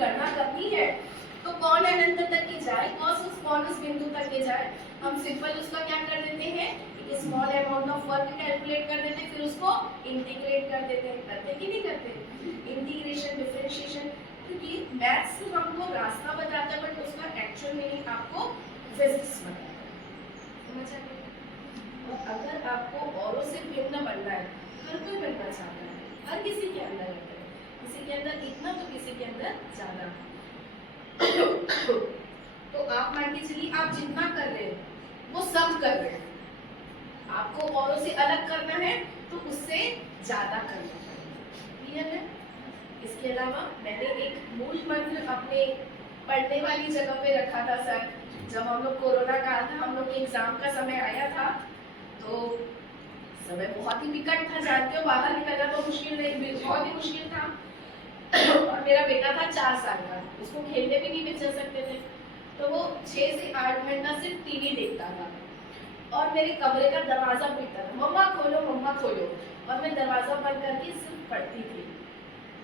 गणना करनी है तो कौन अनंत तक के जाए, कौन उस बिंदु तक के जाए, हम सिंपल उसका क्या कर देते हैं, एक small amount of work calculate कर देते हैं, फिर उसको इंटीग्रेट कर देते हैं। करते कि नहीं करते? इंटीग्रेशन, डिफरेंशिएशन, क्योंकि मैथ्स हमको रास्ता बताता है बट उसका एक्चुअल मीनिंग आपको फिजिक्स बताता है। समझ आ गया? और अगर आपको औरों से भिन्न बनना है, हर कोई बनना चाहता है, हर किसी के अंदर है, किसी के अंदर इतना तो किसी के अंदर ज्यादा। तो आप मान के चलिए आप जितना कर रहे हैं वो सब कर रहे हैं, आपको औरों से अलग करना है तो उससे ज्यादा करना पड़ेगा। क्लियर है? इसके अलावा मैंने एक मूल मंत्र अपने पढ़ने वाली जगह पे रखा था सर, जब हम लोग कोरोना काल था, हम लोग एग्जाम का समय आया था, तो समय बहुत ही विकट था, जानते हो, बाहर निकलना तो मुश्किल नहीं, बहुत ही मुश्किल था। और मेरा बेटा था 4 साल का, उसको खेलने भी नहीं भेज सकते थे, तो वो 6 से 8 घंटा सिर्फ टीवी देखता था और मेरे कमरे का दरवाजा पीटता था, मम्मा खोलो मम्मा खोलो, और मैं दरवाजा बंद करके सिर्फ पढ़ती थी।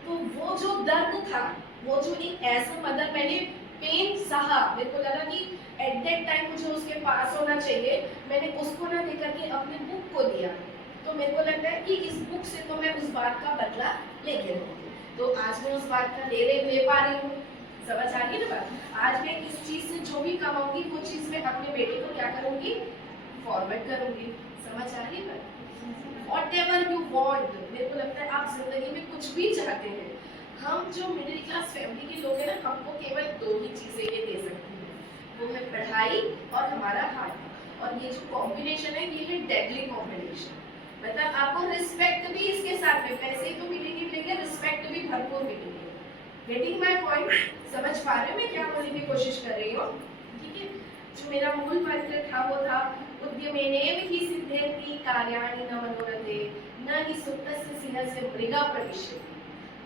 तो वो जो दर्द था, वो जो एक ऐसा मदर, मैंने पेन सहा, मेरे को लगा कि एट दैट टाइम मुझे उसके पास होना चाहिए, मैंने उसको ना देकर के अपने बुक को दिया। तो मेरे को लगता है कि इस बुक से तो मैं उस बात का बदला लेके रहूँगी, तो आज मैं उस बात का ले पा रही हूँ। समझ आ गई ना बात? आज मैं इस चीज से जो भी कमाऊंगी वो चीज मैं अपने बेटे को क्या करूंगी, फॉरवर्ड करूंगी। समझ आ रही है? Whatever you want, मेरे को लगता है आप जिंदगी में कुछ भी चाहते हैं, हम जो मिडिल क्लास फैमिली के लोग हैं ना, हमको केवल 2 ही चीजें ये दे सकती हैं, वो है पढ़ाई और हमारा हार्ट। और ये जो कॉम्बिनेशन है ये है डेडली कॉम्बिनेशन। मतलब आपको रिस्पेक्ट भी इसके साथ में, पैसे तो मिलेंगे, रिस्पेक्ट भी भरपूर मिलेगी। Getting my point? समझ पा रहे हो मैं क्या बोलने की कोशिश कर रही हूँ? ठीक है। जो मेरा मूल मंत्र था वो था उद्यमेनेव हि सिद्धेति कार्याणि न मनोरथे न हि सुप्तस्य सिंहस्य मृगा प्रविश्यति।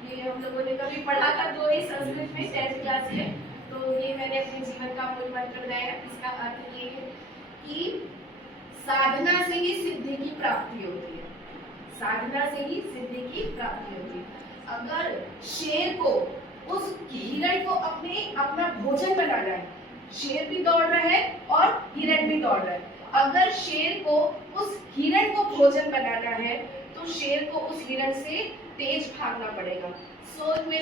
ये हम लोगों ने कभी पढ़ा था 2 ही संस्कृत में 10th क्लास में, तो ये मैंने अपने जीवन का मूल मंत्र बनाया। इसका अर्थ ये है कि साधना से ही सिद्धि की प्राप्ति होती है, साधना से ही सिद्धि की प्राप्ति होती है। अगर शेर को, उस हिरण को अपना भोजन बनाना है, शेर भी दौड़ रहा है और हिरण भी दौड़ रहा है, अगर शेर को उस हिरण को भोजन बनाना है तो शेर को उस हिरण से तेज भागना पड़ेगा। सोए हुए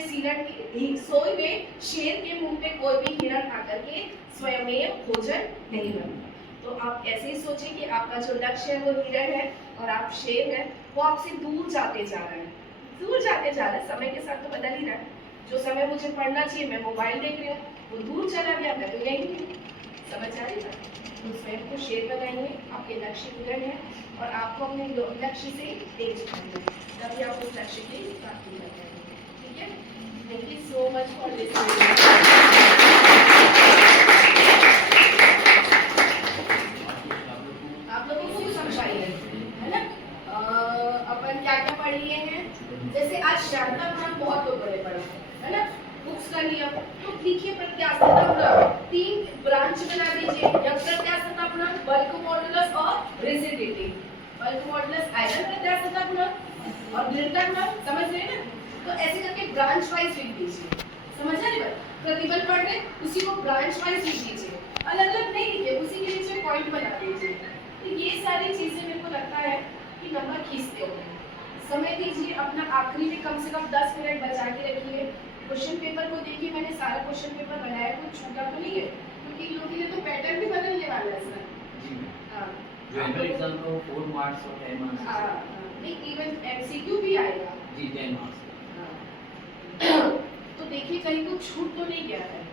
शेर के मुंह पे कोई भी हिरण आकर के स्वयं भोजन नहीं बनता। तो आप ऐसे ही सोचें कि आपका जो लक्ष्य है वो हिरण है और आप शेर हैं, वो आपसे दूर जाते जा रहे हैं, दूर जाते जा रहे हैं। समय के साथ तो बदल ही रहा है। जो समय मुझे पढ़ना चाहिए मैं मोबाइल देख रही हूँ, वो दूर चला गया, मैं तो यही हूँ। समझ आ रही है? तो स्वयं को शेर बनाइए, आपके लक्ष्य हिरण है और आपको अपने लक्ष्य से तेज करना है, तभी आप उस लक्ष्य की प्राप्ति कर पाएंगे। ठीक है? Thank you so much for listening. पढ़ लिए हैं, जैसे आज शांता गुणक बहुत लोगों ने पढ़ा है ना, बुक्स का नियम। तो लिखिए प्रत्यास्थता गुणक, 3 ब्रांच बना दीजिए, प्रत्यास्थता गुणक, बल्क मॉडुलस और रिजिडिटी। बल्क मॉडुलस आयरन प्रत्यास्थता गुणक और दृढ़ता गुणक, समझ रहे हैं ना? तो ऐसे करके ब्रांच वाइज लिख दीजिए। समझ आ रही बात? प्रतिबल पढ़ रहे उसी को ब्रांच वाइज लिख दीजिए, अलग अलग नहीं लिखे, उसी के नीचे पॉइंट बना दीजिए। तो ये सारी चीजें मेरे को लगता है कि नंबर खींचते होंगे। समय दीजिए अपना, आखिरी में कम से कम 10 मिनट बचा के रखिए। क्वेश्चन पेपर को देखिए, मैंने सारा क्वेश्चन पेपर बनाया, कुछ छूटा तो नहीं है, क्योंकि इन लोगों के लिए तो पैटर्न भी बदलने वाला है सर। हाँ, जो एग्जाम को 4 मार्क्स और 10 मार्क्स, हाँ नहीं, इवन एमसीक्यू भी आएगा जी, 10 मार्क्स। तो देखिए कहीं कुछ छूट तो नहीं गया है,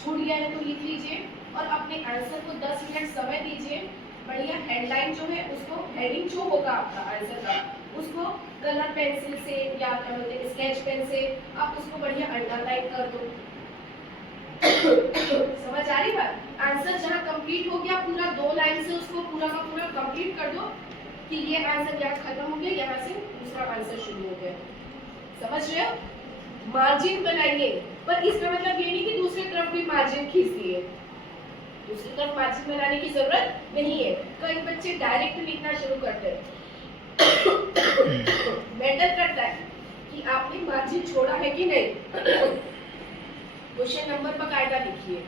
छूट गया है तो लिख लीजिए और अपने आंसर को 10 मिनट समय दीजिए। बढ़िया हेडलाइन जो है उसको, हेडिंग जो होगा आपका आंसर का, उसको कलर पेंसिल से या क्या बोलते हैं स्केच पेन से आप उसको बढ़िया अंडरलाइन कर दो। समझ आ रही बात? आंसर जहाँ कंप्लीट हो गया पूरा 2 लाइन से उसको पूरा का पूरा कंप्लीट कर दो कि ये आंसर यहाँ खत्म हो गया, यहाँ से दूसरा आंसर शुरू हो गया। समझ रहे हो? मार्जिन बनाइए, पर इसका मतलब ये नहीं कि दूसरी तरफ भी मार्जिन खींच दिए, दूसरी तरफ मार्जिन बनाने की जरूरत नहीं है। कई बच्चे डायरेक्ट लिखना शुरू करते हैं। मैटर करता है कि आपने मार्जिन छोड़ा है कि नहीं। क्वेश्चन नंबर बकायदा लिखिए।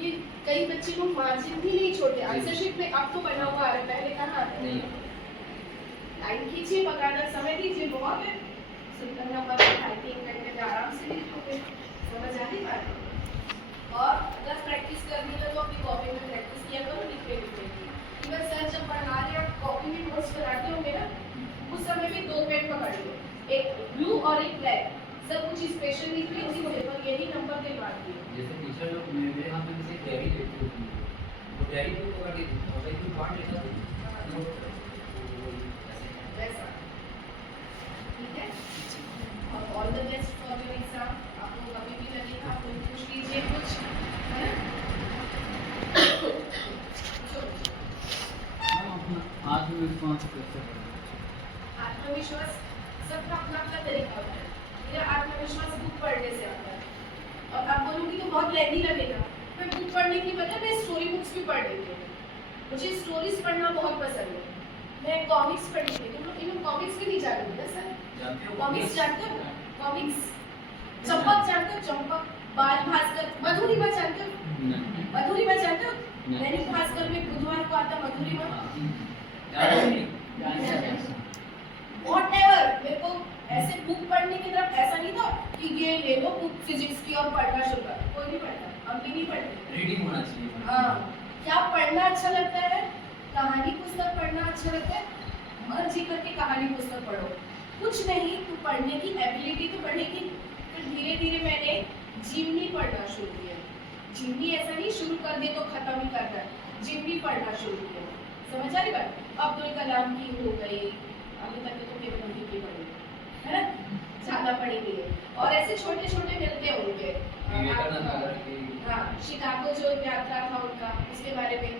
ये कई बच्चे लोग मार्जिन भी नहीं छोड़ते। आंसर शीट में अब तो बना हुआ है, पहले कहाँ आता है? लाइन खींचिए, बकायदा समय दीजिए, बहुत है। सिंपल नंबर 2.5-3 घंटे में आराम से लिख लोगे। समझ आ रही बात? और अगर प्रैक्टिस करनी है तो अपनी कॉपी में प्रैक्टिस किया करो, लिखते लिखते। इवन सर जब पढ़ा रहे आप कॉपी में नोट्स बनाते होंगे ना, उस समय भी 2 पेन पकड़ लो, एक ब्लू और एक ब्लैक। सब कुछ स्पेशल लिख लो उसी पेपर, यही नंबर दिलवा दिए। जैसे टीचर लोग मेरे हाथ में जैसे डायरी देती होती है, वो डायरी को पकड़ के देती है और एक पार्ट लिखा देती है वैसा, ठीक है? और all the best for your exam. आपको कभी भी लगेगा आप पूछ लीजिए कुछ, है ना? आत्मविश्वास कैसे बढ़े? आत्मविश्वास सबका अपना अपना तरीका होता है। मेरा आत्मविश्वास बुक पढ़ने से आता है। और आप बोलोगे तो बहुत लेंदी लगेगा, मैं बुक पढ़ने की बजाय मैं स्टोरी बुक्स भी पढ़ लेती हूँ। मुझे स्टोरीज पढ़ना बहुत पसंद है। मैं कॉमिक्स पढ़ी थी, तुम लोग इवन कॉमिक्स भी नहीं जानते ना सर? कॉमिक्स जानते हो? कॉमिक्स चंपक जानते हो? चंपक, बाल भास्कर, मधुरिमा जानते हो? मधुरिमा जानते हो? दैनिक भास्कर में बुधवार को आता मधुरिमा। Whatever, मेरे को ऐसे बुक पढ़ने की तरफ ऐसा नहीं था कि ये ले लो बुक फिजिक्स की और पढ़ना शुरू कर। कोई नहीं पढ़ता, हम भी नहीं पढ़ते। रीडिंग होना चाहिए। हाँ, क्या पढ़ना अच्छा लगता है? कहानी पुस्तक पढ़ना अच्छा लगता है? मर्जी करके कहानी पुस्तक पढ़ो। कुछ नहीं तो पढ़ने की एबिलिटी तो बढ़ेगी। फिर धीरे धीरे मैंने जीवनी पढ़ना शुरू किया। जीवनी ऐसा नहीं शुरू कर दे तो खत्म ही करना है, जीवनी पढ़ना शुरू किया। समझ आ रही बात? अब्दुल कलाम की हो गई, अभी तक तो केवल उनकी की पढ़ी है ना, ज्यादा पढ़ी हुई है। और ऐसे छोटे छोटे मिलते होंगे। हाँ, शिकागो जो यात्रा था उनका, उसके बारे में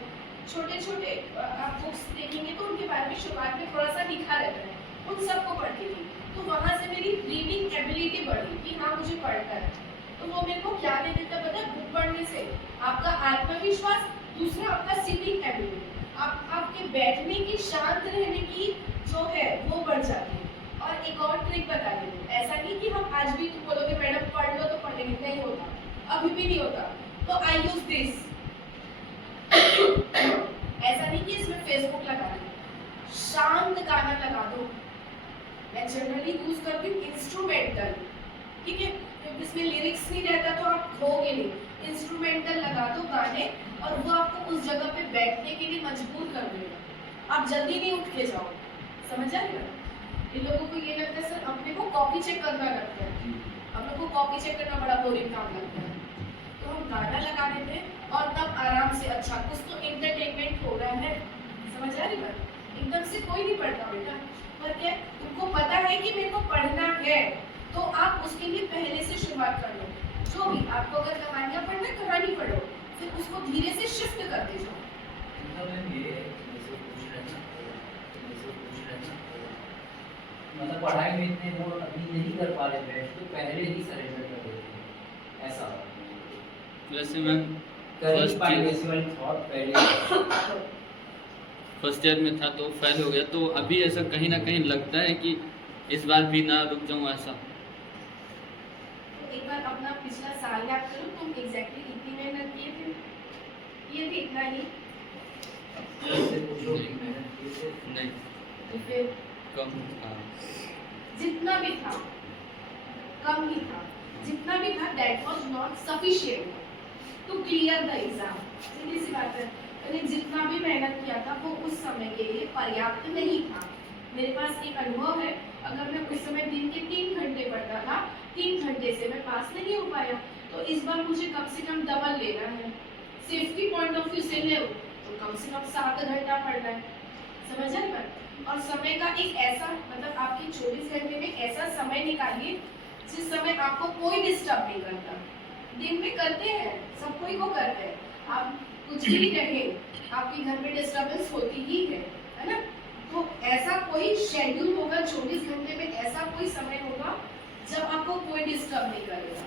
छोटे छोटे आप बुक्स देखेंगे तो उनके बारे में शुरुआत में थोड़ा सा लिखा रहता है, उन सबको पढ़ती थी। तो वहाँ से मेरी रीडिंग एबिलिटी बढ़ी कि हाँ मुझे पढ़ना है। तो वो मेरे को क्या दे देता पता है? बुक पढ़ने से आपका आत्मविश्वास, दूसरा आपका सीटिंग एबिलिटी, आपके बैठने की, शांत रहने की जो है वो बढ़ जाती है। और एक और ट्रिक बता देती हूँ, ऐसा नहीं कि हम आज भी तुम बोलोगे मैडम पढ़ लो तो पढ़ेंगे, नहीं होता, अभी भी नहीं होता। तो आई यूज दिस। ऐसा नहीं कि इसमें फेसबुक लगा दो, शांत गाना लगा दो। मैं जनरली यूज करती हूँ इंस्ट्रूमेंटल, ठीक है? तो इसमें लिरिक्स नहीं रहता तो आप खोगे नहीं। इंस्ट्रूमेंटल लगा दो गाने और वो आपको उस जगह पे बैठने के लिए मजबूर कर देगा। आप जल्दी नहीं उठ के जाओ। समझ आ रही है? इन लोगों को ये लगता है सर अपने को कॉपी चेक करना लगता है, हम लोग को कॉपी चेक करना बड़ा बोरिंग काम लगता है। तो हम गाना लगा देते हैं और तब आराम से अच्छा कुछ तो एंटरटेनमेंट हो रहा है। समझ आ रही बात? एकदम से कोई नहीं पढ़ता बेटा, पर क्या तुमको पता है कि मेरे को पढ़ना है तो आप उसके लिए पहले से शुरुआत कर लो। जो भी आपको अगर कहानियां पढ़ना, कहानी पढ़ो, फिर उसको धीरे से शिफ्ट करते जाओ। मतलब पढ़ाई में इतने वो अभी नहीं कर पा रहे हैं तो पहले ही सरेंडर कर देते हैं ऐसा। वैसे मैं फर्स्ट ईयर में था तो फेल हो गया, तो अभी ऐसा कहीं ना कहीं लगता है कि इस बार भी ना रुक जाऊं ऐसा। तो एक बार अपना पिछला साल याद करो, तुम एग्जैक्टली इतनी मेहनत किए थे, ये भी इतना ही नहीं तो फिर कम था, जितना भी था कम ही था, जितना भी था that was not sufficient to clear the exam. सीधी सी बात है, मैंने जितना भी मेहनत किया था वो उस समय के लिए पर्याप्त नहीं था। मेरे पास एक अनुभव है, अगर मैं उस समय दिन के 3 घंटे पढ़ता था, 3 घंटे से मैं पास नहीं हो पाया, तो इस बार मुझे कम से कम डबल लेना है। सेफ्टी पॉइंट ऑफ व्यू से ले तो कम से कम 7 घंटा पढ़ना है। समझ आ रही बात? और समय का एक ऐसा मतलब आपके 24 घंटे में ऐसा समय निकालिए जिस समय आपको कोई डिस्टर्ब नहीं करता। दिन में करते हैं, सब कोई को करते हैं, आप कुछ भी रहे आपके घर में डिस्टर्बेंस होती ही है ना? तो ऐसा कोई शेड्यूल होगा 24 घंटे में, ऐसा कोई समय होगा जब आपको कोई डिस्टर्ब नहीं करेगा,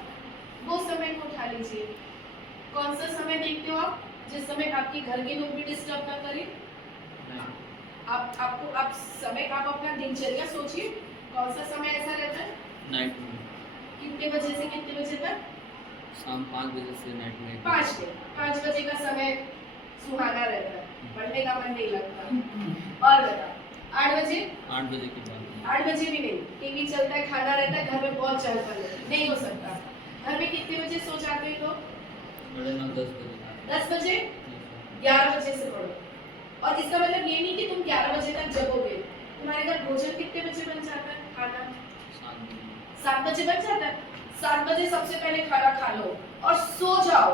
वो समय को उठा लीजिए। कौन सा समय देखते हो आप जिस समय आपके घर के लोग भी डिस्टर्ब ना करें? आप समय, आप अपना दिनचर्या सोचिए, कौन सा समय ऐसा रहता है? नाइट में कितने बजे से कितने बजे तक? शाम 5 बजे से नाइट में 5 बजे का समय सुहाना रहता है, पढ़ने का मन नहीं लगता। और बता 8 बजे 8 बजे के बाद 8 बजे भी नहीं, टीवी चलता है, खाना रहता है, घर में बहुत चहल पहल है, नहीं हो सकता। घर में कितने बजे सो जाते हो लोग? 9:30 10 बजे 10 बजे 11 बजे से पढ़ो। और इसका मतलब ये नहीं कि तुम 11 बजे तक जगोगे। तुम्हारे घर भोजन कितने बजे बन जाता है? खाना 7 बजे बन जाता है। 7 बजे सबसे पहले खाना खा लो और सो जाओ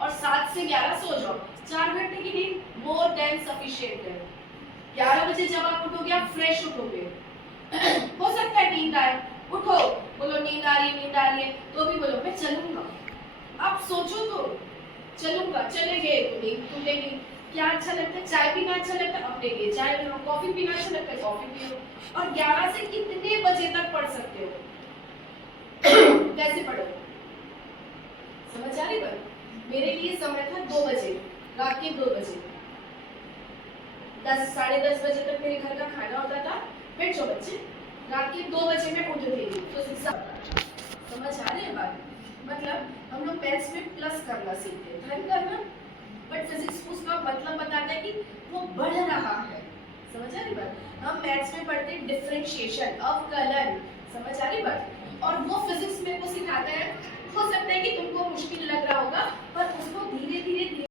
और 7 से 11 सो जाओ। 4 घंटे की नींद मोर देन सफिशिएंट है। 11 बजे जब आप उठोगे आप फ्रेश उठोगे। हो सकता है नींद आए, उठो, बोलो नींद आ रही है, तो भी बोलो मैं चलूंगा। आप सोचो तो चलूंगा, चले गए तो नींद टूटेगी। क्या अच्छा लगता है? चाय पीना अच्छा लगता है, अपने लिए चाय पी लो। कॉफी पीना अच्छा लगता है, कॉफी पी लो। और 11 से कितने बजे तक पढ़ सकते हो? कैसे पढ़ो? समझ आ रही बात? मेरे लिए समय था 2 बजे, रात के 2 बजे। 10 साढ़े 10 बजे तक मेरे घर का खाना होता था। बैठ जाओ बच्चे, रात के 2 बजे मैं उठती थी। तो समझ आ रही है बात? मतलब हम लोग मैथ्स में प्लस करना सीखते हैं, धन करना, बट फिजिक्स उसका मतलब बताता है कि वो बढ़ रहा है। समझ आ रही बात? हम मैथ्स में पढ़ते हैं डिफरेंशिएशन, अवकलन। समझ आ रही बात? और वो फिजिक्स मेरे को सिखाता है। हो सकता है कि तुमको मुश्किल लग रहा होगा, पर उसको धीरे धीरे